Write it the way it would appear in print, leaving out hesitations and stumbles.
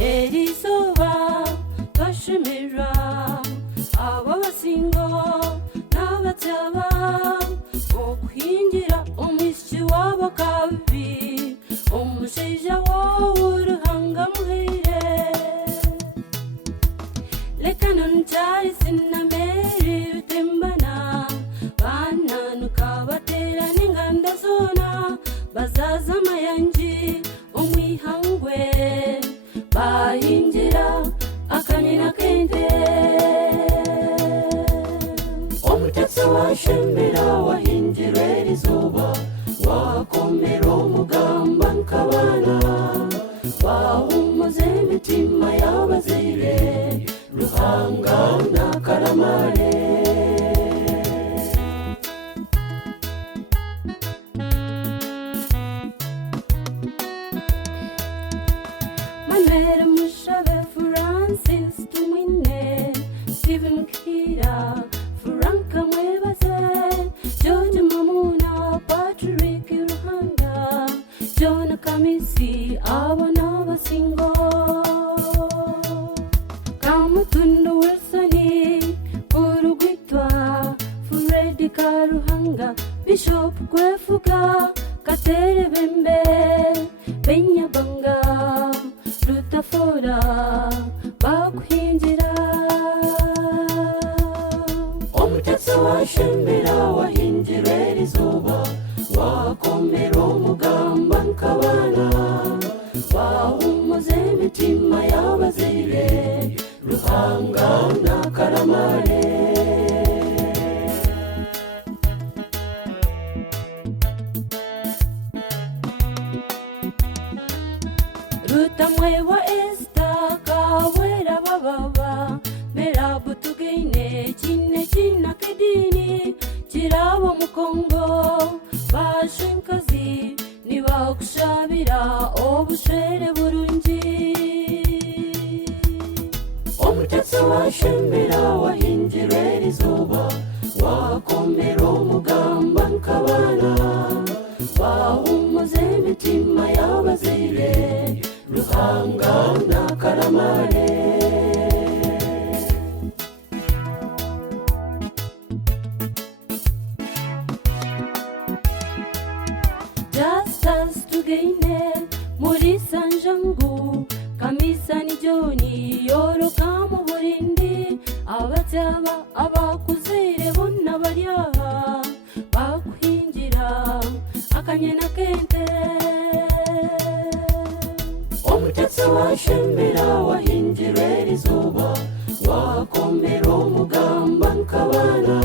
Erizuba twashimira abo basingo n'abatyaba okuyingira omwisiki w'abakabi omushaija w'oruhanga muhire lekano nkyari sinameri rutembana bananuka batera n'inganda zoona bazaza amayanji omwihangwe bahingira akanyina kente omutetsi washemera wahingira erizuba wakomera omugamba nkabana wahumuza emitima y'abazaire ruhanga n'akaramare Manuel Mushabe Francis Tumwine Stephen Kira Franka Mwebaze George Mamuna Patrick Ruhanga John Kamisi Abana Basingo Kamutundu Wilsoni Urugwitwa Freddy Karuhanga Bishop Kwefuga Katere Bembe Benyabanga Rutafora bakuhingira omutetsi washemera wahingira erizuba wakomera omugamba nkabana wahumuza emitima y'abazaire ruhanga n'akaramare Rutamwe wa Esther kawera bababa merabu tugeine kine kina kedini kirabo mukongo bashinkazi nibakushabira obushere burungi omutetsi washemera wahingira erizuba wakomera omugamba nkabana wahumuza emitima y'abazaire ruhanga n'akaramare Justus tugeine muri Sanjangu Kamisa ni Joni yoroka mu Burindi abatyaba abakuzaire bonna baryaha bakuhingira akanyena kente omutetsi washemera wahingira erizuba wakomera omugamba nkabana